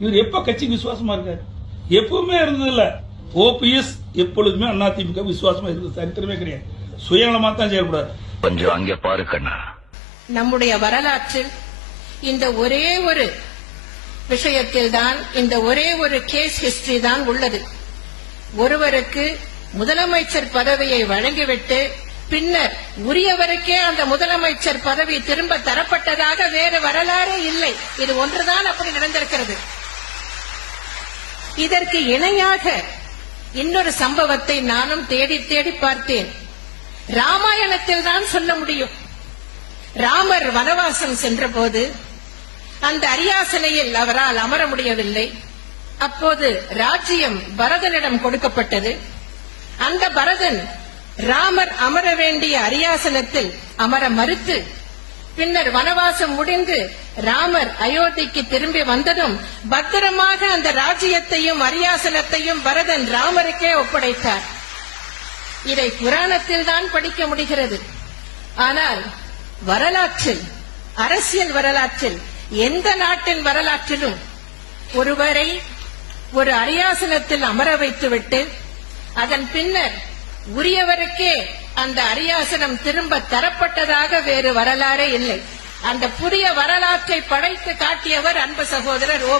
இவர் எப்ப கட்சிக்கு விசுவாசமா இருக்காரு? எப்பவுமே இருந்ததில்ல. ஓபிஎஸ் எப்பொழுதுமே அதிமுக விசுவாசமா இருந்தது சரித்திரமே கிடையாது. சுயநலமா தான் செயல்படாது. கொஞ்சம் அங்கே பாரு கண்ணா. நம்முடைய வரலாற்றில் இந்த ஒரே ஒரு விஷயத்தில் தான், இந்த ஒரே ஒரு கேஸ் ஹிஸ்டரி தான் உள்ளது. ஒருவருக்கு முதலமைச்சர் பதவியை வழங்கிவிட்டு பின்னர் உரியவருக்கே அந்த முதலமைச்சர் பதவி திரும்ப தரப்பட்டதாக வேறு வரலாறே இல்லை. இது ஒன்றுதான் அப்படி நடந்திருக்கிறது. இதற்கு இணையாக இன்னொரு சம்பவத்தை நானும் தேடி தேடி பார்த்தேன். ராமாயணத்தில் தான் சொல்ல முடியும். ராமர் வனவாசம் சென்றபோது அந்த அரியாசனையில் அவரால் அமர முடியவில்லை. அப்போது ராஜ்யம் பரதனிடம் கொடுக்கப்பட்டது. அந்த பரதன் ராமர் அமர வேண்டிய அரியாசனத்தில் அமர மறுத்து பின்னர் வனவாசம் முடிந்து ராமர் அயோத்திக்கு திரும்பி வந்ததும் பத்திரமாக அந்த ராஜ்யத்தையும் அரியாசனத்தையும் பரதன் ராமருக்கே ஒப்படைத்தார். இதை புராணத்தில் தான் படிக்க முடிகிறது. ஆனால் வரலாற்றில், அரசியல் வரலாற்றில், எந்த நாட்டின் வரலாற்றிலும் ஒருவரை ஒரு அரியாசனத்தில் அமர வைத்துவிட்டு அதன் பின்னர் உரியவருக்கே அந்த அரியாசனம் திரும்ப தரப்பட்டதாக வேறு வரலாறே இல்லை. அந்த புதிய வரலாற்றை படைத்து காட்டியவர் அன்பு சகோதரர் ஓ.